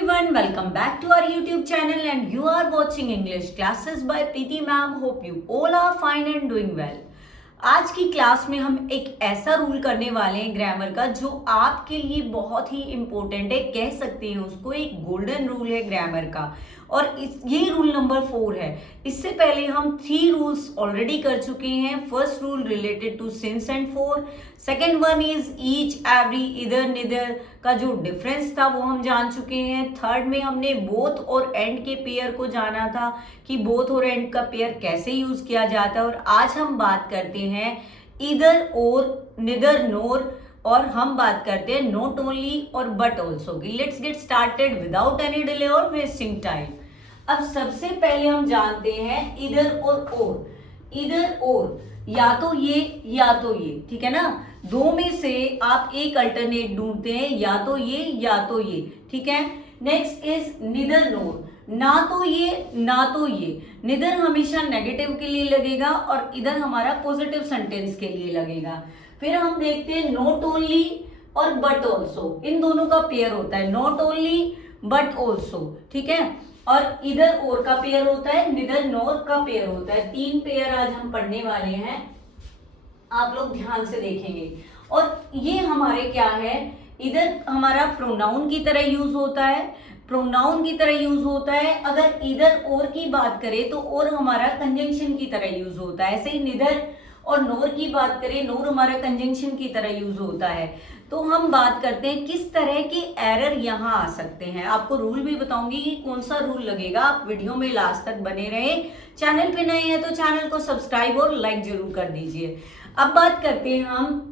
everyone, welcome back to our YouTube channel and you are watching English classes by PT ma'am. Hope you all are fine and doing well. आज की class में हम एक ऐसा rule करने वाले हैं ग्रामर का जो आपके लिए बहुत ही इम्पोर्टेंट है, कह सकते हैं उसको एक गोल्डन रूल है ग्रामर का। और ये रूल नंबर 4 है। इससे पहले हम 3 रूल्स ऑलरेडी कर चुके हैं। First rule related to since and for, second one is each, every, इधर, निदर का जो डिफरेंस था वो हम जान चुके हैं। थर्ड में हमने बोथ और एंड के पेयर को जाना था कि बोथ और एंड का पेयर कैसे यूज किया जाता है। और आज हम बात करते हैं इधर और, निदर नोर, और हम बात करते हैं नॉट ओनली और बट ऑल्सो की। Let's get started without any delay और वेस्टिंग टाइम। अब सबसे पहले हम जानते हैं इधर और। इधर और या तो ये या तो ये, ठीक है ना। दो में से आप एक अल्टरनेट ढूंढते हैं, या तो ये, ठीक है। नेक्स्ट इज निदर नोर, ना तो ये ना तो ये। निदर हमेशा नेगेटिव के लिए लगेगा और इधर हमारा पॉजिटिव सेंटेंस के लिए लगेगा। फिर हम देखते हैं नॉट ओनली और बट ऑल्सो, इन दोनों का पेयर होता है नॉट ओनली बट ऑल्सो, ठीक है। और इधर और का पेयर होता है, निदर नोर का पेयर होता है। 3 पेयर आज हम पढ़ने वाले हैं, आप लोग ध्यान से देखेंगे। और ये हमारे क्या है, इधर हमारा प्रोनाउन की तरह यूज होता है, प्रोनाउन की तरह यूज होता है। अगर इधर और की बात करें तो और हमारा कंजंक्शन की तरह यूज होता है। ऐसे ही निदर और नोर की बात करें, नोर हमारा कंजंक्शन की तरह यूज होता है। तो हम बात करते हैं किस तरह के एरर यहाँ आ सकते हैं। आपको रूल भी बताऊंगी कि कौन सा रूल लगेगा। आप वीडियो में लास्ट तक बने रहे। चैनल पे नए हैं तो चैनल को सब्सक्राइब और लाइक जरूर कर दीजिए। अब बात करते हैं हम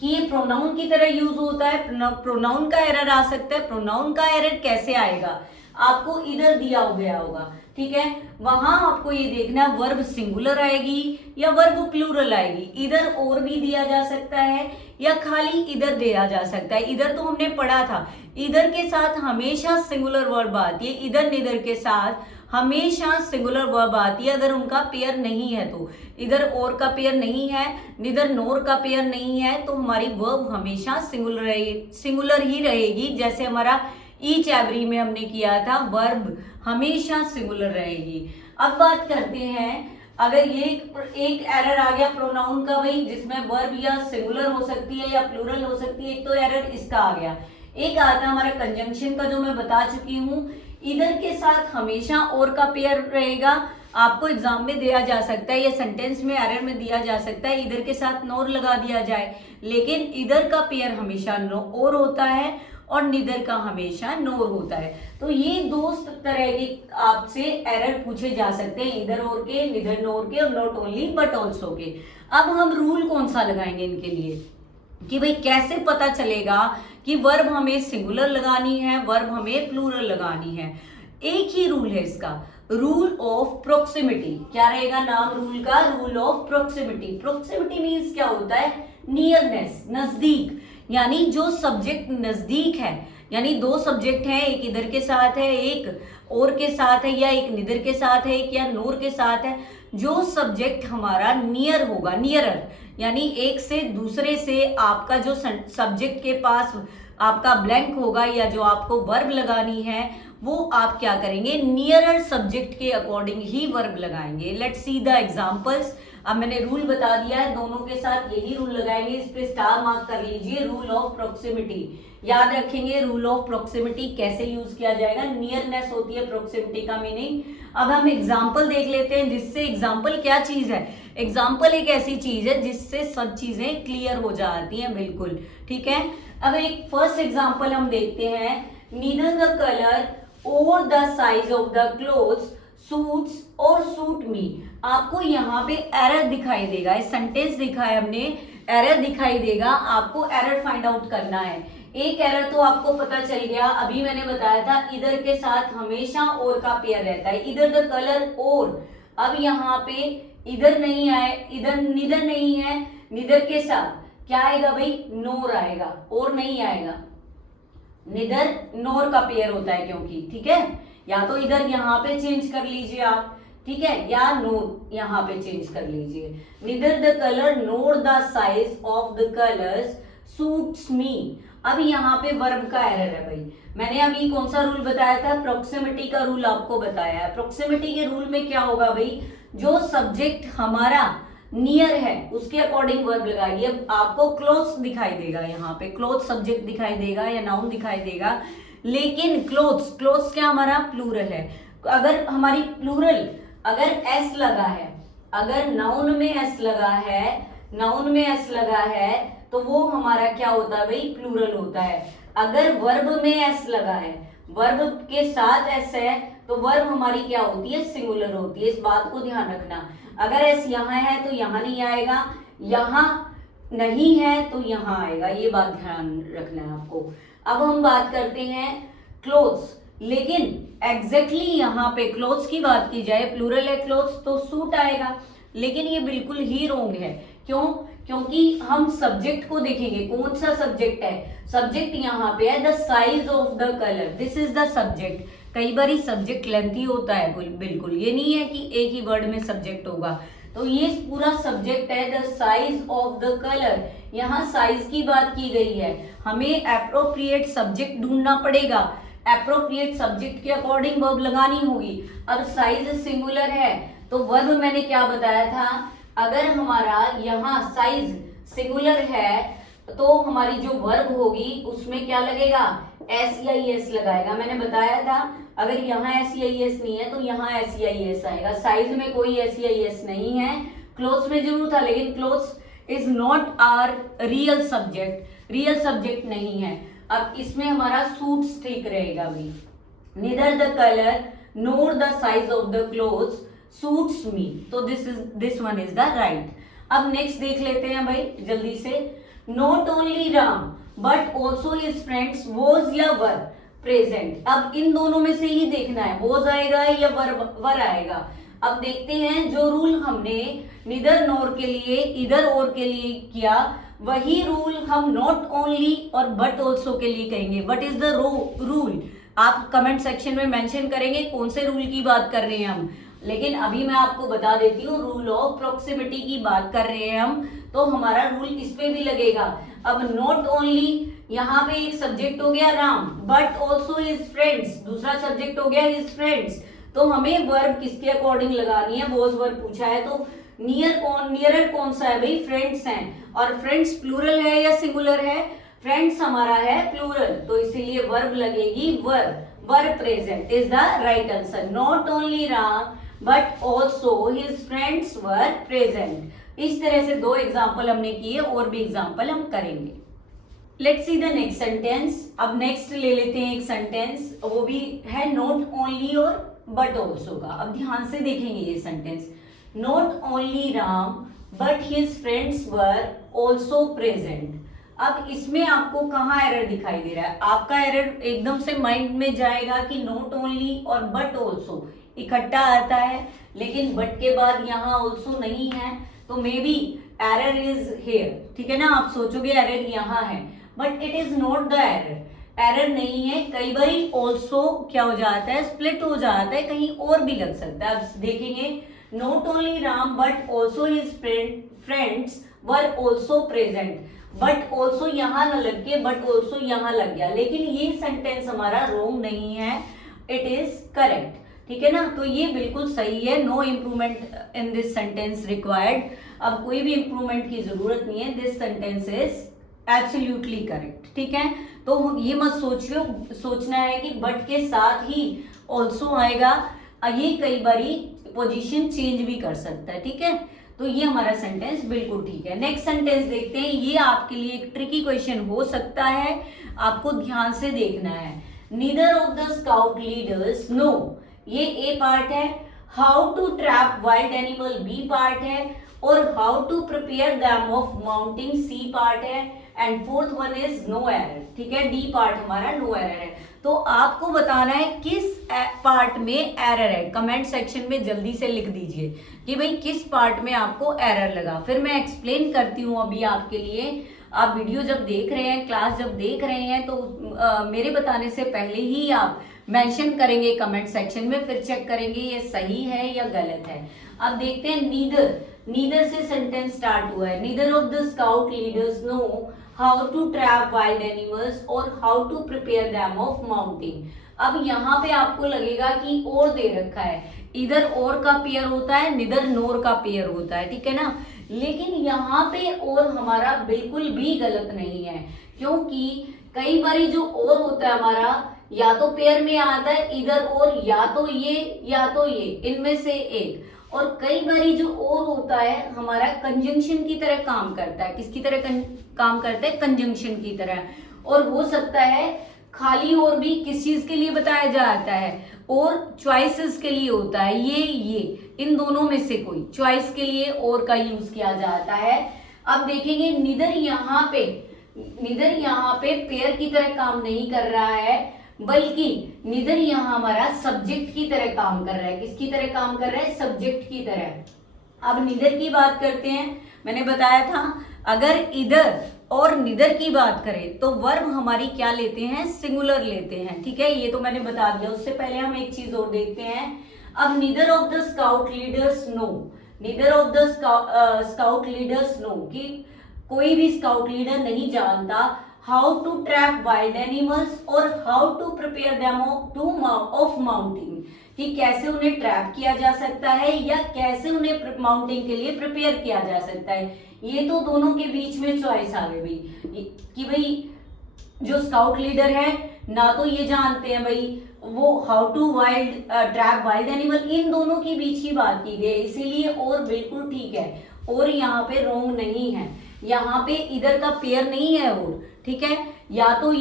कि ये प्रोनाउन की तरह यूज होता है, प्रोनाउन का एरर आ सकता है। प्रोनाउन का एरर कैसे आएगा, आपको इधर दिया गया होगा, ठीक है। वहां आपको ये देखना है वर्ब सिंगुलर आएगी या वर्ब प्लूरल आएगी। इधर और भी दिया जा सकता है या खाली इधर दिया जा सकता है। इधर तो हमने पढ़ा था, इधर के साथ हमेशा सिंगुलर वर्ब आती है, इधर निधर के साथ हमेशा सिंगुलर वर्ब आती है अगर उनका पेयर नहीं है तो। इधर और का पेयर नहीं है, निधर नोर का पेयर नहीं है, तो हमारी वर्ब हमेशा सिंगुलर ही रहेगी। जैसे हमारा ईच एवरी में हमने किया था, वर्ब हमेशा सिंगुलर रहेगी। अब बात करते हैं, अगर ये एक एरर आ गया प्रोनाउन का भाई, जिसमें वर्ब या सिंगुलर हो सकती है या प्लूरल हो सकती है, एक तो एरर इसका आ गया। एक आता है हमारा कंजंक्शन का, जो मैं बता चुकी हूं। इधर के साथ हमेशा और का पेयर रहेगा। आपको एग्जाम में दिया जा सकता है या सेंटेंस में एरर में दिया जा सकता है इधर के साथ नोर लगा दिया जाए, लेकिन इधर का पेयर हमेशा और होता है और निधर का हमेशा नोर होता है। तो ये दो तरह के आपसे एरर पूछे जा सकते हैं, इधर और के, निधर नोर के, और नॉट ओनली बट ऑल्सो के। अब हम रूल कौन सा लगाएंगे इनके लिए कि भाई कैसे पता चलेगा कि वर्ब हमें सिंगुलर लगानी है, वर्ब हमें प्लूरल लगानी है। एक ही रूल है इसका, रूल ऑफ प्रोक्सिमिटी। क्या रहेगा नाम रूल का, rule of proximity. Proximity means क्या होता है, नियरनेस, नजदीक। यानी जो सब्जेक्ट नजदीक है, यानी 2 सब्जेक्ट हैं, एक इधर के साथ है, एक और के साथ है, या एक निधर के साथ है, एक या नोर के साथ है। जो सब्जेक्ट हमारा नियर होगा, नियरर, यानी एक से दूसरे से आपका जो सब्जेक्ट के पास आपका ब्लैंक होगा या जो आपको वर्ब लगानी है, वो आप क्या करेंगे, नियरर सब्जेक्ट के अकॉर्डिंग ही वर्ब लगाएंगे। Let's see the examples. अब मैंने रूल बता दिया है, दोनों के साथ यही रूल लगाएंगे। इस पे स्टार मार्क कर लीजिए, रूल ऑफ प्रोक्सिमिटी। याद रखेंगे रूल ऑफ प्रोक्सिमिटी कैसे यूज किया जाएगा, नियरनेस होती है प्रोक्सिमिटी का मीनिंग। अब हम एग्जाम्पल देख लेते हैं, जिससे एग्जाम्पल क्या चीज है, एग्जाम्पल एक ऐसी चीज है जिससे सब चीजें क्लियर हो जाती हैं, बिल्कुल, ठीक है। अब एक फर्स्ट एग्जाम्पल हम देखते हैं, नीदर द कलर और the size of the clothes suits और सूट मी। आपको यहाँ पे एरर दिखाई देगा, इस सेंटेंस दिखा है हमने, एरर दिखाई देगा, आपको एरर फाइंड आउट करना है। एक एरर तो आपको पता चल गया, अभी मैंने बताया था इधर के साथ हमेशा और का पेयर रहता है, इधर द कलर और। अब यहाँ पे इधर नहीं आए, इधर निधर नहीं है, निधर के साथ क्या आएगा भाई, नोर आएगा, और नहीं आएगा। निधर नोर का पेयर होता है क्योंकि, ठीक है। या तो इधर यहाँ पे चेंज कर लीजिए आप, ठीक है, या नोर यहाँ पे चेंज कर लीजिए। Neither the colour NOR the size of the colours suits me. अब यहाँ पे वर्ब का एरर है भाई। मैंने अभी कौन सा रूल बताया था, प्रोक्सिमिटी का रूल आपको बताया है। प्रोक्सिमिटी के रूल में क्या होगा भाई, जो सब्जेक्ट हमारा नियर है उसके अकॉर्डिंग वर्ब लगाएगी। अब आपको क्लोथ दिखाई देगा, यहाँ पे क्लोथ सब्जेक्ट दिखाई देगा या नाउन दिखाई देगा, लेकिन क्लोथ्स, क्लोथ्स क्या हमारा प्लूरल है। अगर हमारी प्लूरल अगर एस लगा है, अगर नाउन में एस लगा है, नाउन में एस लगा है तो वो हमारा क्या होता है भाई, प्लूरल होता है। अगर वर्ब में एस लगा है, वर्ब के साथ एस है तो वर्ब हमारी क्या होती है, सिंगुलर होती है। इस बात को ध्यान रखना। अगर एस यहाँ है तो यहाँ नहीं आएगा, यहाँ नहीं है तो यहाँ आएगा, ये बात ध्यान रखना है आपको। अब हम बात करते हैं क्लोथ्स, लेकिन एग्जैक्टली यहाँ पे क्लोथ्स की बात की जाए, प्लूरल है क्लोथ्स तो सूट आएगा, लेकिन ये बिल्कुल ही रोंग है। क्यों? क्योंकि हम सब्जेक्ट को देखेंगे, कौन सा सब्जेक्ट है, सब्जेक्ट यहाँ पे है the size of the colour, this is the subject. कई बार सब्जेक्ट लेंथी होता है, बिल्कुल ये नहीं है कि एक ही वर्ड में सब्जेक्ट होगा, तो ये पूरा सब्जेक्ट है the size of the colour. यहाँ साइज की बात की गई है, हमें एप्रोप्रिएट सब्जेक्ट ढूंढना पड़ेगा, एप्रोप्रिएट सब्जेक्ट के अकॉर्डिंग वर्ब लगानी होगी। अब साइज सिंगुलर है तो वर्ब मैंने क्या बताया था, अगर हमारा यहाँ साइज सिंगुलर है तो हमारी जो वर्ब होगी उसमें क्या लगेगा, एस या एस लगाएगा। मैंने बताया था अगर यहाँ एस या एस नहीं है तो यहाँ एस या एस आएगा। साइज में कोई एस या एस नहीं है, क्लोथ्स में जरूर था, लेकिन clothes is not our real subject, real subject नहीं है। अब इसमें हमारा सूट्स ठीक रहेगा भाई, neither the color nor the size of the clothes suits me, तो this one is the right। अब नेक्स्ट देख लेते हैं भाई जल्दी से। Not only Ram but also his friends was या were present। अब इन दोनों में से ही देखना है, was आएगा या वर आएगा। अब देखते हैं जो रूल हमने निदर नोर के लिए, इधर और के लिए किया, वही रूल हम नॉट ओनली और बट ऑल्सो के लिए कहेंगे। व्हाट इज द रूल, आप कमेंट सेक्शन में मेंशन करेंगे कौन से रूल की बात कर रहे हैं हम। लेकिन अभी मैं आपको बता देती हूँ, रूल ऑफ प्रोक्सिमिटी की बात कर रहे हैं हम, तो हमारा रूल इस पे भी लगेगा। अब नॉट ओनली, यहाँ पे एक सब्जेक्ट हो गया Ram, but also his friends, दूसरा सब्जेक्ट हो गया हिज फ्रेंड्स, तो हमें वर्ब किसके अकॉर्डिंग लगानी है, वॉज वर्ब पूछा है तो नियरर कौन सा है भाई, फ्रेंड्स हैं। और फ्रेंड्स प्लूरल है या सिंगुलर है, फ्रेंड्स हमारा है प्लूरल, तो इसीलिए वर्ब लगेगी were present is the right answer. Not only Ram but also his friends were present. इस तरह से दो एग्जाम्पल हमने किए, और भी एग्जाम्पल हम करेंगे। Let's see the next sentence. अब नेक्स्ट ले लेते हैं एक सेंटेंस, वो भी है नॉट ओनली और बट ऑल्सो का। अब ध्यान से देखेंगे ये sentence, not only Ram but his friends were also present. अब इसमें आपको कहाँ एरर दिखाई दे रहा है, आपका एरर एकदम से माइंड में जाएगा कि नॉट ओनली और बट ऑल्सो इकट्ठा आता है, लेकिन बट के बाद यहाँ ऑल्सो नहीं है, तो may be error is here. ठीक है ना, आप सोचोगे एरर यहाँ है, but it is not the error, error नहीं है। कई बार ऑल्सो क्या हो जाता है, स्प्लिट हो जाता है, कहीं और भी लग सकता है। अब देखेंगे, not only Ram but also his friends were also present, but also यहाँ न लग के बट ऑल्सो यहाँ लग गया, लेकिन ये सेंटेंस हमारा रोंग नहीं है, इट इज करेक्ट। ठीक है ना, तो ये बिल्कुल सही है। No improvement in this sentence required. अब कोई भी इम्प्रूवमेंट की जरूरत नहीं है, this sentence is absolutely correct. ठीक है, तो ये मत सोचना है कि बट के साथ ही ऑल्सो आएगा, ये कई बारी पोजीशन चेंज भी कर सकता है। ठीक है, तो ये हमारा सेंटेंस बिल्कुल ठीक है। नेक्स्ट सेंटेंस देखते हैं, ये आपके लिए एक ट्रिकी क्वेश्चन हो सकता है, आपको ध्यान से देखना है। Neither of the scout leaders know, ये ए पार्ट है, how to trap wild animal B part है, और how to prepare them of mounting C part है, and fourth one is no error. ठीक है, डी पार्ट हमारा no error है। तो आपको बताना है किस पार्ट में एरर है, कमेंट सेक्शन में जल्दी से लिख दीजिए कि भाई किस पार्ट में आपको एरर लगा। फिर मैं एक्सप्लेन करती हूँ अभी आपके लिए। आप वीडियो जब देख रहे हैं, क्लास जब देख रहे हैं, तो मेरे बताने से पहले ही आप मेंशन करेंगे कमेंट सेक्शन में, फिर चेक करेंगे ये सही है या गलत है। अब देखते हैं, नीदर से सेंटेंस स्टार्ट हुआ है। Neither of the scout leaders know how to trap wild animals और how to prepare them of mounting. अब यहाँ पे आपको लगेगा कि और दे रखा है, इधर और का पेयर होता है, निदर नोर का पेयर होता है, ठीक है ना। लेकिन यहाँ पे और हमारा बिल्कुल भी गलत नहीं है, क्योंकि कई बार जो और होता है हमारा या तो पेयर में आता है इधर और, या तो ये इनमें से एक। और कई बार जो और होता है हमारा कंजंक्शन की तरह काम करता है। किसकी तरह काम करता है? कंजंक्शन की तरह। और हो सकता है खाली और भी किस चीज के लिए बताया जाता है? और चॉइसेस के लिए होता है। ये इन दोनों में से कोई चॉइस के लिए और का यूज किया जाता है। अब देखेंगे निदर यहाँ पे पेयर की तरह काम नहीं कर रहा है, बल्कि निदर यहाँ हमारा सब्जेक्ट की तरह काम कर रहा है। किसकी तरह काम कर रहा है? सब्जेक्ट की तरह। अब निदर की बात करते हैं। मैंने बताया था अगर इधर और निदर की बात करें तो वर्ब हमारी क्या लेते हैं? सिंगुलर लेते हैं, ठीक है। ये तो मैंने बता दिया। उससे पहले हम एक चीज और देखते हैं। अब neither of the scout leaders know, neither of the scout leaders know, कि कोई भी स्काउट लीडर नहीं जानता how to trap wild animals और how to prepare them of mounting, कि कैसे उन्हें ट्रैप किया जा सकता है या कैसे उन्हें माउंटिंग के लिए प्रिपेयर किया जा सकता है। ये तो दोनों के बीच में चॉइस आ गई भाई, कि भाई जो स्काउट लीडर है ना तो ये जानते हैं भाई वो how to trap wild animal, इन दोनों के बीच की बात की गई, इसीलिए और बिल्कुल ठीक है। और यहाँ पे रोंग नहीं है, यहाँ पे इधर का पेयर नहीं है और, ठीक है। या तो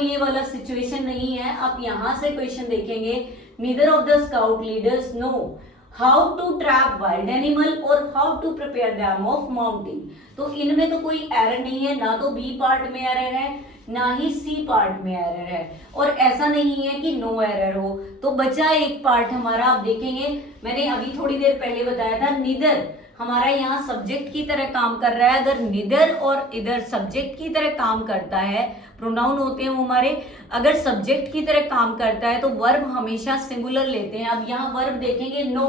ये वाला सिचुएशन नहीं है। आप यहाँ से क्वेश्चन देखेंगे, neither of the scout leaders know how to trap wild animal और how to prepare them of mounting. तो इनमें तो कोई एरर नहीं है, ना तो बी पार्ट में एरर है ना ही सी पार्ट में एरर है, और ऐसा नहीं है कि नो एरर हो। तो बचा एक पार्ट हमारा, आप देखेंगे मैंने अभी थोड़ी देर पहले बताया था निदर हमारा यहाँ सब्जेक्ट की तरह काम कर रहा है। अगर निदर और इधर सब्जेक्ट की तरह काम करता है, प्रोनाउन होते हैं वो हमारे, अगर सब्जेक्ट की तरह काम करता है तो वर्ब हमेशा सिंगुलर लेते हैं। अब यहाँ वर्ब देखेंगे नो,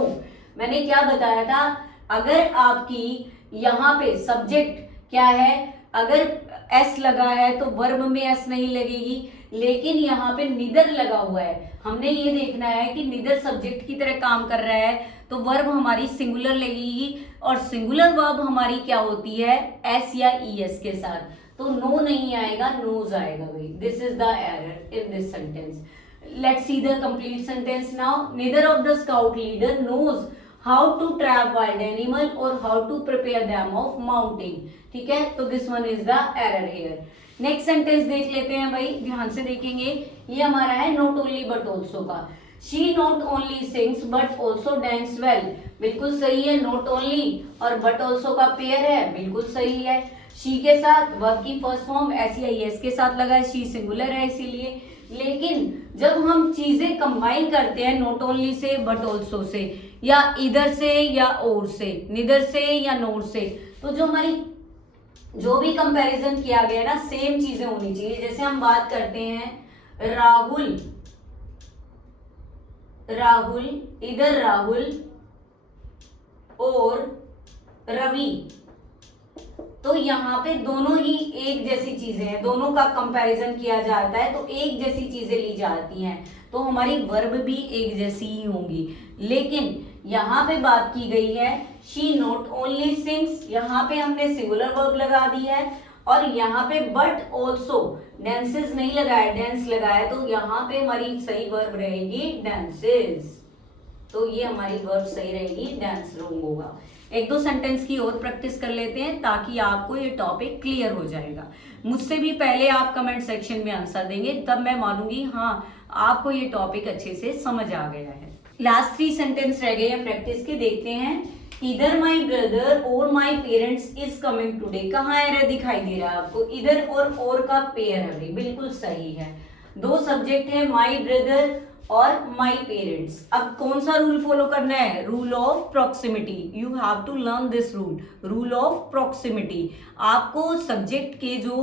मैंने क्या बताया था, अगर आपकी यहाँ पे सब्जेक्ट क्या है, अगर एस लगा है तो वर्ब में एस नहीं लगेगी, लेकिन यहाँ पे निदर लगा हुआ है। हमने ये देखना है कि निदर सब्जेक्ट की तरह काम कर रहा है तो वर्ब हमारी सिंगुलर लगेगी, और सिंगुलर वर्ब हमारी क्या होती है? एस या ईएस के साथ। तो नो नहीं आएगा, नोज आएगा भाई। This is the error in this sentence. Let's see the complete sentence now. Neither of the scout leader knows how to trap wild animal और how to prepare them of mounting, ठीक है। तो this one is the error here. Next sentence देख लेते हैं भाई, ध्यान से देखेंगे। ये हमारा है नॉट ओनली बट ऑल्सो का। She not only sings but also dance well, बिल्कुल सही है। नॉट ओनली और बट ऑल्सो का पेयर है, बिल्कुल सही है। शी के साथ वर्ब की फर्स्ट फॉर्म एस या एस के साथ लगा है, शी सिंगुलर है इसीलिए। लेकिन जब हम चीजें कंबाइन करते हैं not only say, but also say, या इधर से या और से, निदर से या नोर से, तो जो हमारी जो भी कंपैरिजन किया गया ना, सेम चीजें होनी चाहिए। जैसे हम बात करते हैं राहुल, इधर राहुल और रवि, तो यहाँ पे दोनों ही एक जैसी चीजें हैं, दोनों का कंपैरिजन किया जाता है तो एक जैसी चीजें ली जाती हैं, तो हमारी वर्ब भी एक जैसी ही होंगी। लेकिन यहाँ पे बात की गई है शी नॉट ओनली सिंग्स, यहाँ पे हमने सिंगुलर वर्ब लगा दी है, और यहाँ पे बट ऑल्सो डांसेस नहीं लगाया, डांस लगाया, तो यहाँ पे हमारी सही वर्ब रहेगी डांसेस। तो ये हमारी वर्ब सही रहेगी, डांस रॉन्ग होगा। एक दो सेंटेंस की और प्रैक्टिस कर लेते हैं ताकि आपको ये टॉपिक क्लियर हो जाएगा। मुझसे भी पहले आप कमेंट सेक्शन में आंसर देंगे, तब मैं मानूंगी हाँ आपको ये टॉपिक अच्छे से समझ आ गया है। लास्ट 3 सेंटेंस रह गए हैं प्रैक्टिस के, देखते हैं। इधर माई ब्रदर और my parents is coming today, कहाँ एरर दिखाई दे रहा है आपको? इधर और का पेयर है भाई, बिल्कुल सही है। दो सब्जेक्ट है माई ब्रदर और माई पेरेंट्स। अब कौन सा रूल फॉलो करना है? Rule of proximity. You have to learn this rule of proximity. आपको सब्जेक्ट के जो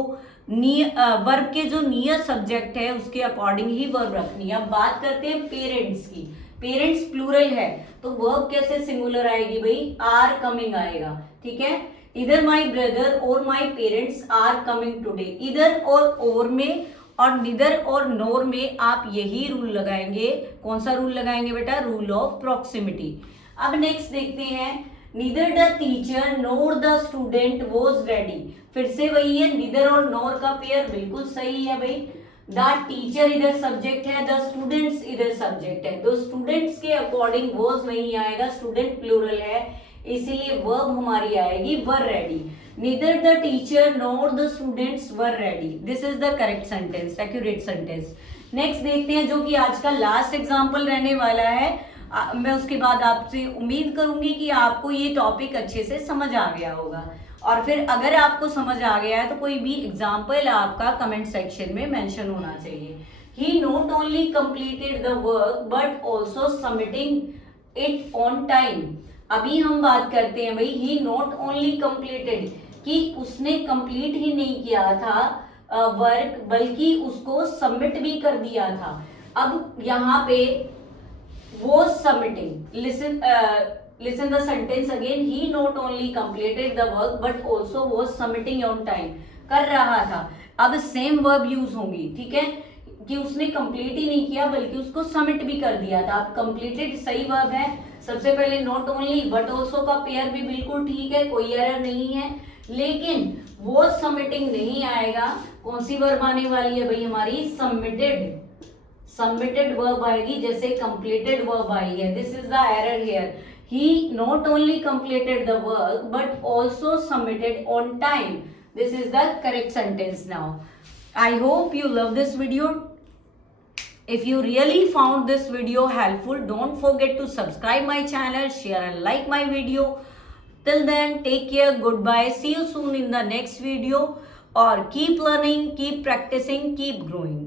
वर्ब के जो नियर सब्जेक्ट है उसके अकॉर्डिंग ही वर्ब रखनी है। अब बात करते हैं पेरेंट्स की। पेरेंट्स प्लूरल है तो वर्ब कैसे सिंगुलर आएगी भाई? आर कमिंग आएगा, ठीक है। इधर माई ब्रदर और my parents are coming today. इधर और में और निदर और नोर में आप यही रूल लगाएंगे। कौन सा रूल लगाएंगे बेटा? Rule of proximity. अब नेक्स्ट देखते हैं, neither the teacher NOR the student was ready. फिर से वही है, नीदर और नोर का पेयर बिल्कुल सही है भाई। द टीचर इधर सब्जेक्ट है, द स्टूडेंट्स इधर सब्जेक्ट है, तो स्टूडेंट्स के अकॉर्डिंग वॉज नहीं आएगा, स्टूडेंट प्लूरल है, इसीलिए वर्ब हमारी आएगी were ready. Neither the teacher NOR the students were ready. This is the correct sentence, accurate sentence. Next देखते हैं, जो कि आज का लास्ट एग्जाम्पल रहने वाला है। मैं उसके बाद आपसे उम्मीद करूंगी कि आपको ये टॉपिक अच्छे से समझ आ गया होगा, और फिर अगर आपको समझ आ गया है तो कोई भी एग्जाम्पल आपका कमेंट सेक्शन में मेंशन होना चाहिए। He not only completed the work but also submitting it on time. अभी हम बात करते हैं भाई, ही नॉट ओनली कंप्लीटेड, कि उसने कंप्लीट ही नहीं किया था वर्क, बल्कि उसको सबमिट भी कर दिया था। अब यहाँ पे was submitting, listen the sentence again, he not only completed the work but also was submitting on time, कर रहा था। अब सेम वर्ब यूज होंगी, ठीक है, कि उसने कंप्लीट ही नहीं किया बल्कि उसको सबमिट भी कर दिया था। अब कंप्लीटेड सही वर्ब है। सबसे पहले नॉट ओनली बट ऑल्सो का पेयर भी बिल्कुल ठीक है, कोई एरर नहीं है, लेकिन वो सबमिटिंग नहीं आएगा। कौन सी वर्ब आने वाली है भाई हमारी? सबमिटेड। सबमिटेड वर्ब आएगी, जैसे कंप्लीटेड वर्ब आई है। This is the error here. He not only completed the work but also submitted on time. This is the correct sentence now. I hope you love this video. If you really found this video helpful, don't forget to subscribe my channel, share and like my video. Till then, take care, goodbye, see you soon in the next video, or keep learning, keep practicing, keep growing.